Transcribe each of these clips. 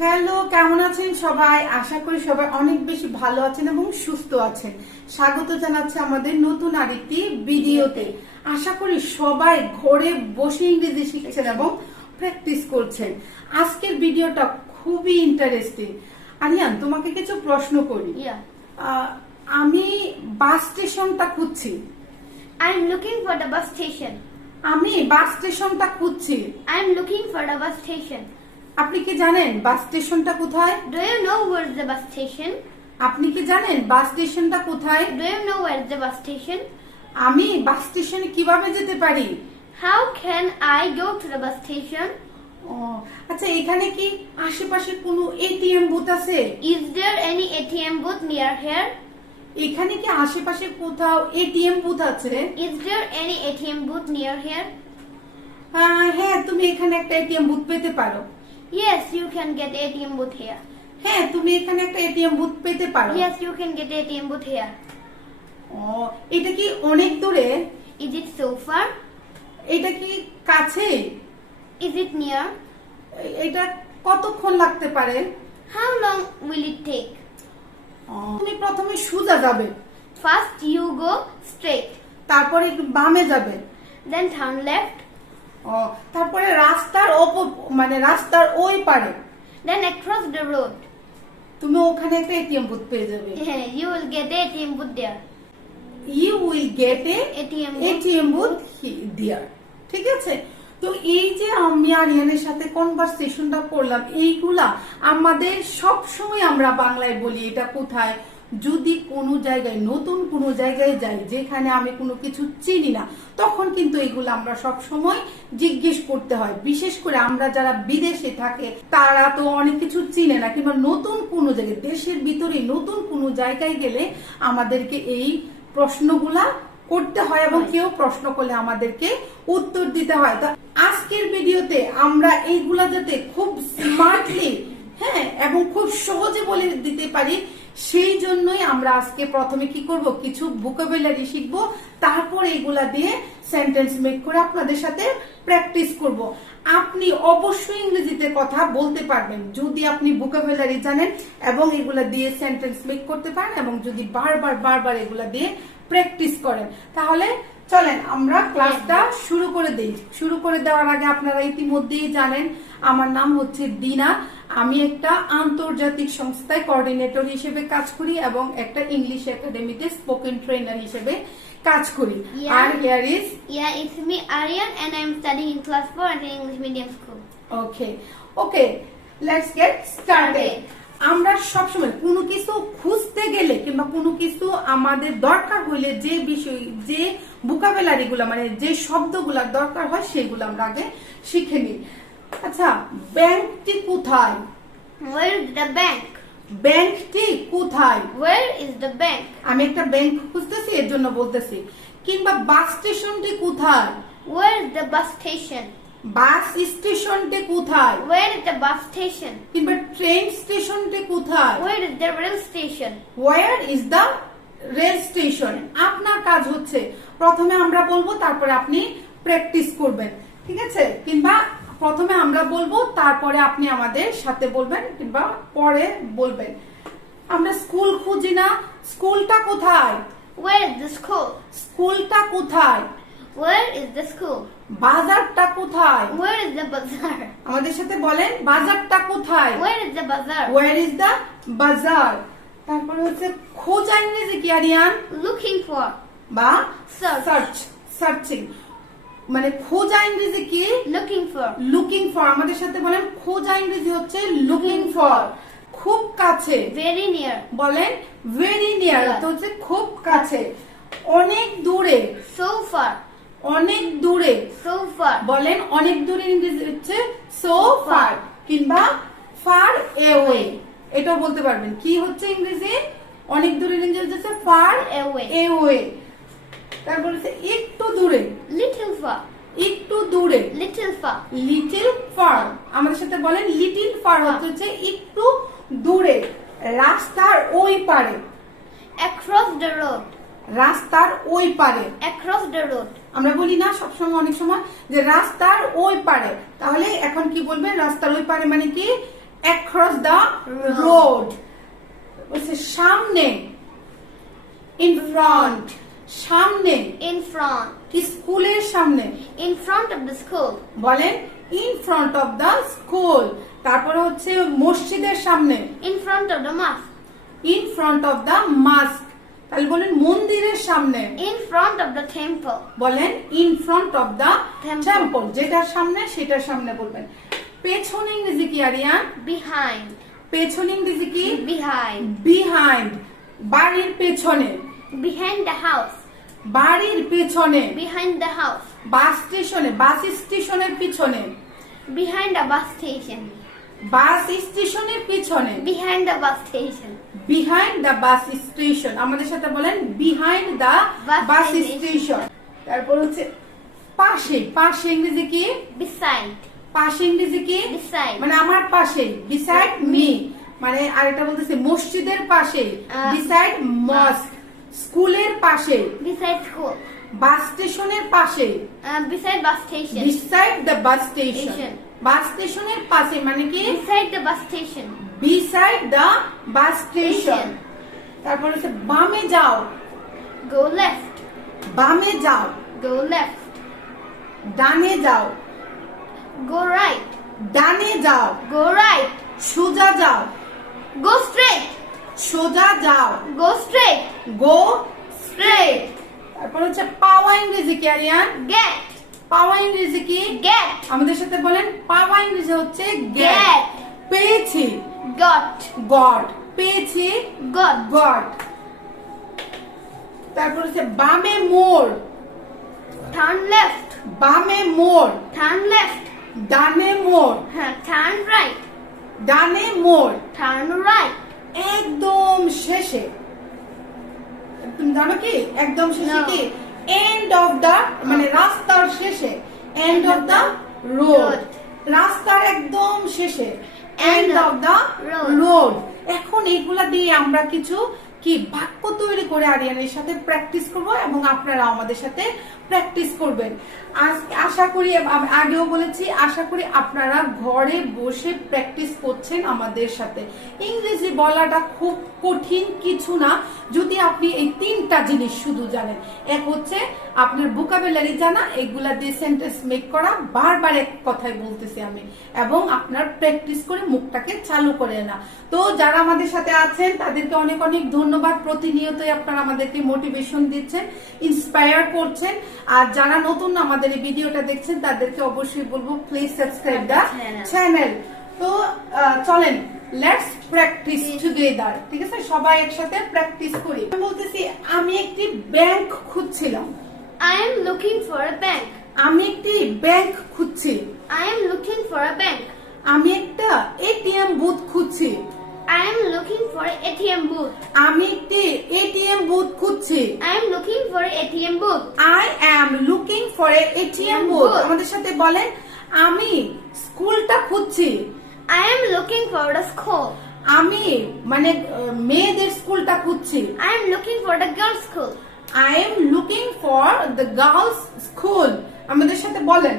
Hello, কেমন আছেন সবাই? আশা করি সবাই অনেক বেশি ভালো আছেন এবং সুস্থ আছেন। স্বাগত জানাচ্ছি আমাদের নতুন আরেকটি ভিডিওতে। আশা করি সবাই ঘরে বসে ইংরেজি শিখছেন এবং প্র্যাকটিস করছেন। আজকের ভিডিওটা খুবই ইন্টারেস্টিং। আরিয়ান, তোমাকে কিছু প্রশ্ন করি। আমি বাস স্টেশনটা খুঁজছি। I'm looking for the bus station. আমি বাস স্টেশনটা খুঁজছি। I'm looking for the bus station. আপনি কি জানেন বাস স্টেশনটা কোথায়? Do you know where's the bus station? আপনি কি জানেন বাস স্টেশনটা কোথায়? Do you know where's the bus station? আমি বাস স্টেশনে কিভাবে যেতে পারি? How can I go to the bus station? আচ্ছা, এখানে কি আশেপাশে কোনো এটিএম বুথ আছে? Is there any ATM booth near here? এখানে কি আশেপাশে কোথাও এটিএম বুথ আছে? Is there any ATM booth near here? হ্যাঁ, তুমি এখানে একটা এটিএম বুথ পেতে পারো। Yes, you can get ATM booth here. হ্যাঁ, তুমি এখানে একটা এটিএম বুথ পেতে পারো। Yes, you can get ATM booth here. এটা কি অনেক দূরে? Is it so far? এটা কি কাছে? Is it near? এটা কতক্ষণ লাগতে পারে? How long will it take? তুমি প্রথমে সোজা যাবে, First you go straight, তারপরে একটু বামে যাবে, then turn left, তারপরে রাস্তার ওই পারে then across the road. তুমি ওখানে একটা এটিএম বুথ পেয়ে যাবে। You will get ATM booth there. You will get a ATM booth there. ঠিক আছে? তো এই যে আমি আরিয়ানের সাথে কনভারসেশনটা করলাম, এইগুলা আমাদের সব সময় আমরা বাংলায় বলি এটা কোথায়। যদি কোনো জায়গায় নতুন কোনো জায়গায় যাই যেখানে আমি কোনো কিছু চিনি না, তখন কিন্তু এগুলো আমরা সব সময় জিজ্ঞেস করতে হয়। বিশেষ করে আমরা যারা বিদেশে থাকে তারা তো অনেক কিছু চিনে না, কিংবা নতুন কোনো জায়গায় দেশের ভিতরে নতুন কোনো জায়গায় গেলে আমাদেরকে এই প্রশ্নগুলা করতে হয় এবং কেউ প্রশ্ন করলে আমাদেরকে উত্তর দিতে হয়। তো আজকের ভিডিওতে আমরা এইগুলা যাতে খুব স্মার্টলি এবং খুব সহজে বলে দিতে পারি, সেই জন্যই আমরা আজকে প্রথমে কি করব, কিছু ভোকাবুলারি শিখবো, তারপর এইগুলা দিয়ে সেন্টেন্স মেক করে আপনাদের সাথে প্র্যাকটিস করব। আপনি অবশ্যই ইংরেজিতে কথা বলতে পারবেন যদি আপনি ভোকাবুলারি জানেন এবং এগুলা দিয়ে সেন্টেন্স মেক করতে পারেন, এবং যদি বারবার এগুলা দিয়ে প্র্যাকটিস করেন। তাহলে চলেন আমরা ক্লাসটা শুরু করে দেই। শুরু করে দেওয়ার আগে আপনারা ইতিমধ্যেই জানেন আমার নাম হচ্ছে দিনা। আমি একটা আন্তর্জাতিক সংস্থায় কোঅর্ডিনেটর হিসেবে কাজ করি এবং একটা ইংলিশ একাডেমিতে স্পোকেন ট্রেনার হিসেবে কাজ করি। আর here is it's me Aryan and I'm studying in class 4 at an English medium school. Okay, let's get started. আমরা সবসময় কোনো কিছু খুঁজতে গেলে কিংবা কোনো কিছু আমাদের দরকার হইলে যে বিষয়, যে ভোকাবুলারি গুলা মানে যে শব্দগুলা দরকার হয় সেগুলো আমরা আগে শিখে নিই। আচ্ছা, ব্যাংকটি কোথায়? Where is the bank? ব্যাংকটি কোথায়? Where is the bank? আমি একটা ব্যাংক খুঁজতেছি এর জন্য বলতেছি। কিংবা বাস স্টেশনটি কোথায়? Where is the bus station? বাস স্টেশনটি কোথায়? Where is the bus station? কিংবা ট্রেন স্টেশনটি কোথায়? Where is the rail station? Where is the rail station? আপনার কাজ হচ্ছে প্রথমে আমরা বলবো, তারপরে আপনি প্র্যাকটিস করবেন, ঠিক আছে? কিংবা প্রথমে আমরা বলবো, তারপরে আপনি আমাদের সাথে বলবেন কিংবা পরে বলবেন। আমরা স্কুল খুঁজি না, স্কুলটা কোথায়? Where is the school? স্কুলটা কোথায়? Where is the school? বাজারটা কোথায়? Where is the bazaar? আমাদের সাথে বলেন, বাজারটা কোথায়? Where is the bazaar? Where is the bazaar? তারপরে হচ্ছে খোঁজা ইংরেজি কি আরিয়ান? Looking for বা search. সার্চিং। মানে খোঁজা ইংরেজি কি? Looking for. আমাদের সাথে বলেন, খোঁজা ইংরেজি হচ্ছে লুকিং ফর। খুব কাছে, Very near. বলেন ভেরি নিয়ার, তো হচ্ছে খুব কাছে। অনেক দূরে, So far. অনেক দূরে, So far. বলেন অনেক দূরে ইংরেজি হচ্ছে সো ফার কিংবা ফার অ্যাওয়ে। এটাও বলতে পারবেন। কি হচ্ছে ইংরেজি? অনেক দূরের ইংরেজি হচ্ছে ফার অ্যাওয়ে। তারপর হচ্ছে একটু দূরে, Little far. একটু দূরে, Little far. Little fur. আমাদের সাথে বলেন, লিটল ফার হচ্ছে একটু দূরে। রাস্তার ওই পারে, Across the road. রাস্তার ওই পারে। Across the road. আমরা বলি না সবসময়, অনেক সময় যে রাস্তার ওই পারে, তাহলে এখন কি বলবেন? রাস্তার ওই পারে মানে কি? across the road বলছে সামনে, in front সামনে, In front. স্কুলের সামনে, In front of the school. বলেন in front of the school। তারপরে হচ্ছে মসজিদের সামনে, In front of the mosque. in front of the mosque। তাহলে বলেন মন্দিরের সামনে, In front of the temple. বলেন in front of the Temple. temple। যেটার সামনে সেটার সামনে বলবেন। পেছনে ইংরেজি কি আরিয়ান? Behind. পেছনে ইংরেজি কি? Behind. বিহাইন্ড। বাড়ির পেছনে, Behind the house. বাড়ির পেছনে। Behind the house. বাস স্টেশনে, বাস স্টেশনের পিছনে, Behind the bus station. বাস স্টেশনের পিছনে, Behind the bus station. Behind the bus station. আমাদের সাথে বলেন behind the Bus bus station. Station. তারপর হচ্ছে পাশে, পাশে ইংরেজি কি? Beside. পাশে ইংরেজি কি? Beside. মানে আমার পাশে, বিসাইড মি। মানে আরেকটা বলতেছে মসজিদের পাশে, বিসাইড মস্ক। স্কুলের পাশে, Beside school. বাস স্টেশনের পাশে, Beside bus station. Beside the bus station. Station. বাস স্টেশনের পাশে মানে কি? Beside the bus station. Beside the bus station. Station. তারপর হচ্ছে বামে যাও, Go left. বামে যাও, Go left. ডানে যাও, Go right. ডানে যাও, Go right. সোজা যাও, Go straight. সোজা যাও, Go straight. গো। Straight. তারপর হচ্ছে পাওয়া ইংরেজি কি আরিয়ান? Get. পাওয়া ইংরেজি কি? Get. আমাদের সাথে বলেন পাওয়া ইংরেজি হচ্ছে Get. গেট। পেয়েছি, Got. গড। পেয়েছি, Got. গড। তারপর হচ্ছে বামে মোড়, Turn left. বামে মোড়, Turn left. ডানে মোড়, Turn right. ডানে মোড়। Turn right. একদম শেষে, তুমি জানো কি একদম শেষে No. কি? এন্ড অফ দা, মানে রাস্তার শেষে, এন্ড অফ দা রোড। রাস্তার একদম শেষে, এন্ড অফ দা রোড। এখন এইগুলা দিয়ে আমরা কিছু কি বাক্য তৈরি করে আরিয়ানের সাথে প্র্যাকটিস করব এবং আপনারা আমাদের সাথে প্র্যাকটিস করবেন। আশা করি, আগেও বলেছি, আশা করি আপনারা ঘরে বসে প্র্যাকটিস করছেন আমাদের সাথে। ইংরেজি বলাটা খুব কঠিন কিছু না, যদি আপনি এই তিনটা জিনিস শুধু জানেন। এক হচ্ছে আপনার ভোকাবুলারি জানা, এগুলা দিয়ে সেন্টেন্স মেক করা, বারবার এক কথাই বলতেছি আমি, এবং আপনার প্র্যাকটিস করে মুখটাকে চালু করে না। তো যারা আমাদের সাথে আছেন তাদেরকে অনেক অনেক ধন্যবাদ। প্রতিনিয়তই আপনারা আমাদেরকে মোটিভেশন দিচ্ছেন, ইন্সপায়ার করছেন। আর যারা নতুন আমাদের এই ভিডিওটা দেখছেন তাদেরকে অবশ্যই বলবো প্লিজ সাবস্ক্রাইব দা চ্যানেল। তো চলেন লেটস প্র্যাকটিস টুগেদার। ঠিক আছে, সবাই একসাথে প্র্যাকটিস করি। আমি বলতেছি আমি একটি ব্যাংক খুঁজছিলাম। I am looking for a bank. আমি একটি ব্যাংক খুঁজছি। I am looking for a bank. আমি একটা এটিএম বুথ খুঁজছি। I am looking for an ATM booth. আমি একটি এটিএম বুথ খুঁজছি। I am looking for an ATM booth. I am looking for a ATM booth। আমাদের সাথে বলেন আমি স্কুলটা খুঁজছি। I am looking for the school. আমি মানে মেয়েদের স্কুলটা খুঁজছি। I am looking for the girls' school. I am looking for the girls school। আমাদের সাথে বলেন।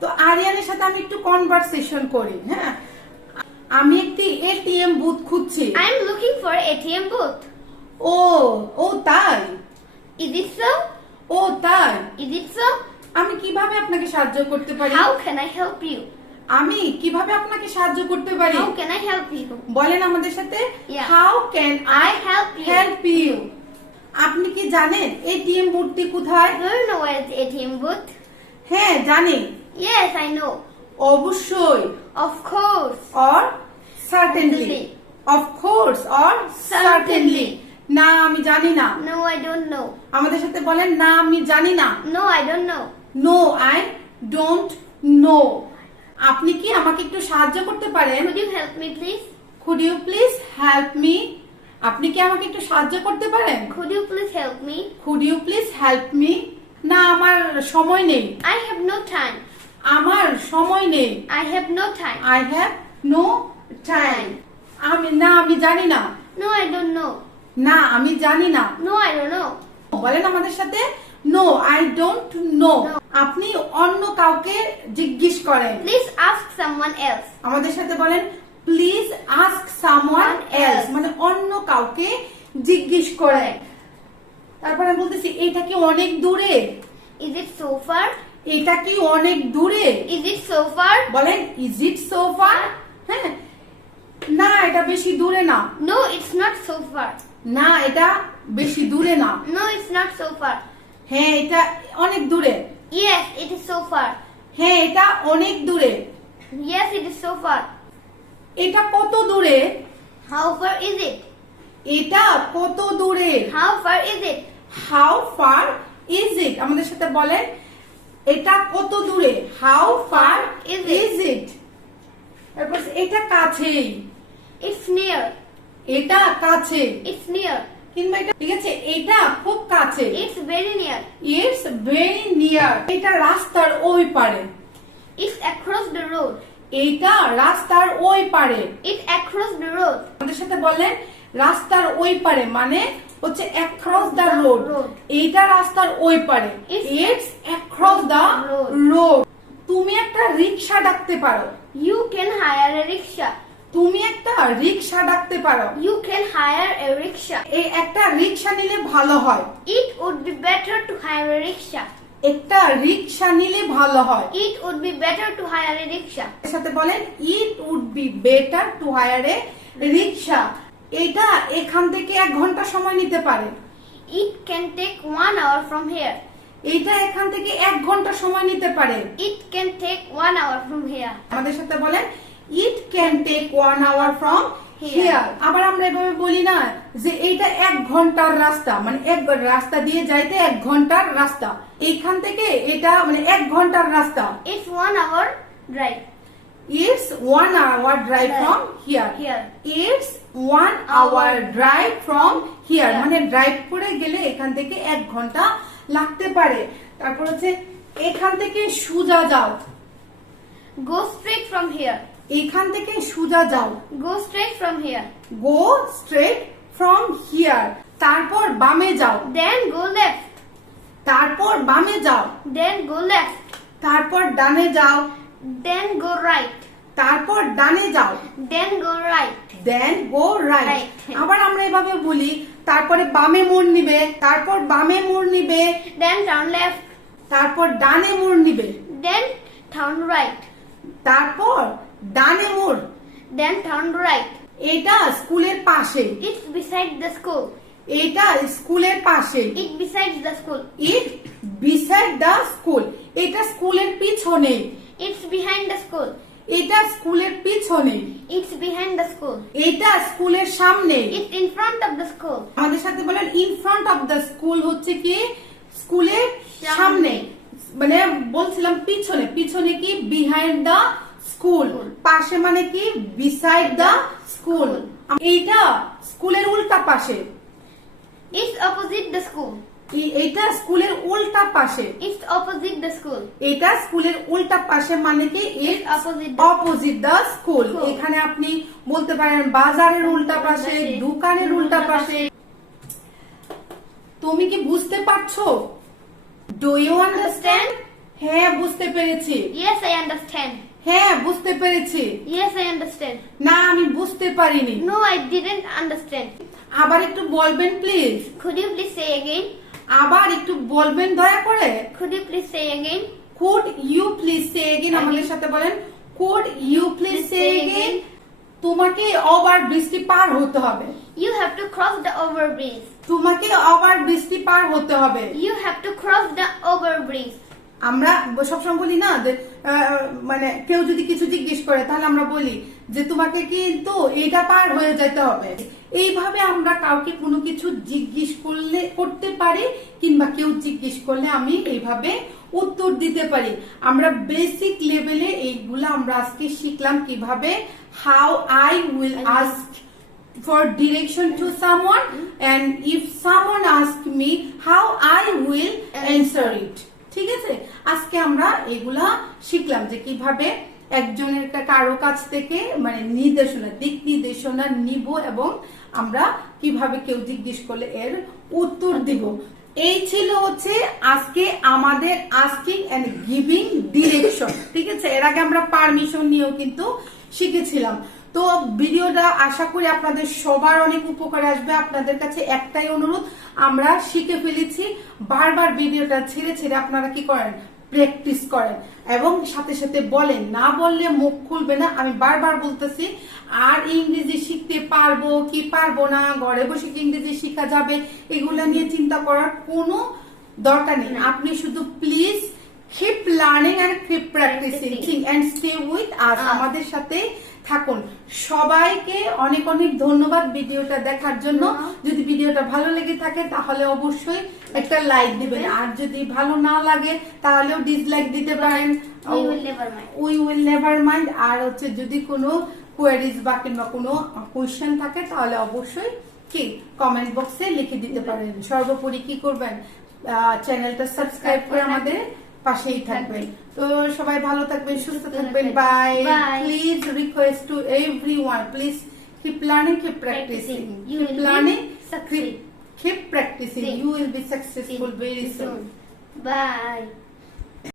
তো আরিয়ানের সাথে আমি একটু কনভারসেশন করি। হ্যাঁ, আমি একটি এটিএম বুথ খুঁজছি। I am looking for an ATM booth. ও ও তাই? Is it so? ও তাই? Is it so? আমি কিভাবে আপনাকে সাহায্য করতে পারি? How can I help you? আমি কিভাবে আপনাকে সাহায্য করতে পারি? How can I help you? বলেন আমাদের সাথে। Yeah. How can I help you? help you? আপনি কি জানেন এটিএম বুথটি কোথায়? Do you know where is the ATM booth? হ্যাঁ জানি। Yes, I know. অবশ্যই। Of course. or certainly। Certainly। of course or certainly। না আমি জানি না। No, I don't know. আমাদের সাথে বলেন না আমি জানি না। No, I don't know. No, I don't know। আপনি কি আমাকে একটু সাহায্য করতে পারেন? Could you help me, please? Could you please help me? আপনি কি আমাকে একটু সাহায্য করতে পারেন? Could you please help me? Could you please help me? না আমার সময় নেই। I have no time. আমার সময় নেই। I have no time. I have no time। আমি জানি না। No, I don't know. না আমি জানি না। No, I don't know. বলেন আমাদের সাথে no I don't know। No। আপনি অন্য কাউকে জিজ্ঞেস করেন। Please ask someone else. আমাদের সাথে বলেন প্লিজ আস্ক সামওয়ান এলস, মানে অন্য কাউকে জিজ্ঞেস করে। তারপরে আমি বলতেছি এটা কি অনেক দূরে? Is it so far? এটা কি অনেক দূরে? Is it so far? বলেন ইজ ইট সো ফার? হ্যাঁ, না এটা বেশি দূরে না। No, it's not so far. না এটা বেশি দূরে না। No, it's not so far. হ্যাঁ এটা অনেক দূরে। Yes, it is so far. হ্যাঁ এটা অনেক দূরে। Yes, it is so far. এটা কত দূরে? How far is it? এটা কত দূরে? How far is it? How far is it? আমাদের সাথে বলেন এটা কত দূরে? How far Is is it? তারপর এটা কাছেই। It's near. এটা কাছে। It's near. কিংবা এটা ঠিক আছে এটা খুব কাছে। It's very near. It's very near. এটা রাস্তার ওই পারে। It's across the road. এটা রাস্তার ওই পারে। It's across the road. আমাদের সাথে বলেন রাস্তার ওই পারে মানে হচ্ছে অ্যাক্রস দ্য রোড। এইটা রাস্তার ওই পারে। It's across the road. তুমি একটা রিকশা ডাকতে পারো। You can hire a rickshaw. তুমি একটা রিকশা ডাকতে পারো। You can hire a rickshaw. এই একটা রিকশা নিলে ভালো হয়। It would be better to hire a rickshaw. একটা রিকশা নিলে ভালো হয়। It would be better to hire a rickshaw. এর সাথে বলেন it would be better to hire a rickshaw. এটা এখান থেকে 1 ঘন্টা সময় নিতে পারে। It can take 1 hour from here. এটা এখান থেকে 1 ঘন্টা সময় নিতে পারে। It can take 1 hour from here. আমাদের সাথে বলেন it can take 1 hour from here. আবার আমরা এভাবে বলি না যে এইটা 1 ঘন্টার রাস্তা, মানে এক রাস্তা দিয়ে যাইতে 1 ঘন্টার রাস্তা। এইখান থেকে এটা মানে 1 ঘন্টার রাস্তা। It's 1 hour drive. It's 1 hour drive from here. Here. It's 1 hour drive from here. মানে ড্রাইভ করে গেলে এখান থেকে 1 ঘন্টা লাগতে পারে। তারপর হচ্ছে এখান থেকে সোজা যাও। Go straight from here. এখান থেকে সোজা যাও। Go straight from here. Go straight from here. তারপর বামে যাও। Then go left. তারপর বামে যাও। Then go left. তারপর ডানে যাও। Then go right. তারপর ডানে যাও। Then go right. Then go right. Right. আবার আমরা এভাবে বলি তারপরে বামে মোড় নিবে। তারপর বামে মোড় নিবে। Then turn left. তারপর ডানে মোড় নিবে। Then turn right. তারপর ডানে মোড়। Then turn right. এটা স্কুলের পাশে। It's beside the school. এটা স্কুলের পাশে। It besides the school. It beside the school. এটা স্কুলের পিছনে। It's behind the school. এটা স্কুলের পিছনে। It's behind the school. এটা স্কুলের সামনে। It's in front of the school. আমাদের সাথে বলেন in front of the school হচ্ছে কি স্কুলের সামনে, মানে বলছিলাম পিছনে। পিছনে কি বিহাইন্ড দ্য স্কুল। পাশে মানে কি বিসাইড দ্য স্কুল। এইটা স্কুলের উল্টা পাশে। It's opposite the school. এইটা স্কুলের উল্টা পাশে। It's opposite the school. এটা স্কুলের উল্টা পাশে মানে কি It's opposite the opposite the school. এখানে আপনি বলতে পারেন বাজারের উল্টা পাশে, দোকানের উল্টা পাশে। তুমি কি বুঝতে পারছো? Do you understand? হ্যাঁ বুঝতে পেরেছি। Yes, I understand. হ্যাঁ বুঝতে পেরেছি। Yes, I understand. না আমি বুঝতে পারিনি। No, I didn't understand. আবার একটু বলবেন please. Could you please say again? আবার একটু বলবেন দয়া করে। Could you please say again? Could you please say again? আমাদের সাথে বলেন Could you please say again? তোমাকে ওভার বৃষ্টি পার হতে হবে। You have to cross the overbridge. তোমাকে ওভার বৃষ্টি পার হতে হবে। You have to cross the overbridge. আমরা সবসময় বলি না যে মানে কেউ যদি কিছু জিজ্ঞেস করে তাহলে আমরা বলি যে তোমাকে কিন্তু এটা পার হয়ে যেতে হবে। এইভাবে আমরা কাউকে কোনো কিছু জিজ্ঞেস করতে পারি কিংবা কেউ জিজ্ঞেস করলে আমি এইভাবে উত্তর দিতে পারি। আমরা বেসিক লেভেলে এইগুলা আমরা আজকে শিখলাম কিভাবে how I will ask for direction to someone and if someone ask me how I will answer it. ঠিক আছে, আজকে আমরা এগুলা শিখলাম যে কিভাবে একজনের কারো কাছ থেকে মানে নির্দেশনা দিক নির্দেশনা নিব এবং আমরা কিভাবে কেউ জিজ্ঞেস করলে এর উত্তর দিব। এই ছিল হচ্ছে আজকে আমাদের আস্কিং এন্ড গিভিং ডিরেকশন। ঠিক আছে, এর আগে আমরা পারমিশন নিয়েও কিন্তু শিখেছিলাম। তো ভিডিওটা আশা করি আপনাদের সবার অনেক উপকারে আসবে। আপনাদের কাছে একটাই অনুরোধ, আমরা শিখে ফেলেছি, বারবার ভিডিওটা ছেড়ে ছেড়ে আপনারা কি করেন, প্র্যাকটিস করেন এবং সাথে সাথে বলেন, না বললে মুখ খুলবে না। আমি বারবার বলতেছি, আর ইংরেজি শিখতে পারবো কি পারবো না, ঘরে বসে কি ইংরেজি শেখা যাবে, এগুলা নিয়ে চিন্তা করার কোনো দরকার নেই। আপনি শুধু please keep learning and keep practicing and stay with us, আমাদের সাথে থাকুন। সবাইকে অনেক অনেক ধন্যবাদ ভিডিওটা দেখার জন্য। যদি ভিডিওটা ভালো লেগে থাকে তাহলে অবশ্যই একটা লাইক দিবেন, আর যদি ভালো না লাগে তাহলেও ডিসলাইক দিতে পারেন। We will never mind. আর হচ্ছে যদি কোনো কোয়েরিজ বা কিংবা কোনো কোয়েশ্চেন থাকে তাহলে অবশ্যই কি কমেন্ট বক্সে লিখে দিতে পারেন। সর্বোপরি কি করবেন, চ্যানেলটা সাবস্ক্রাইব করে আমাদের পাশেই থাকবেন। তো সবাই ভালো থাকবেন, সুস্থ থাকবেন। Bye. Please request to everyone, please keep learning, keep practicing. Keep learning, keep practicing. You will be successful very soon. Bye.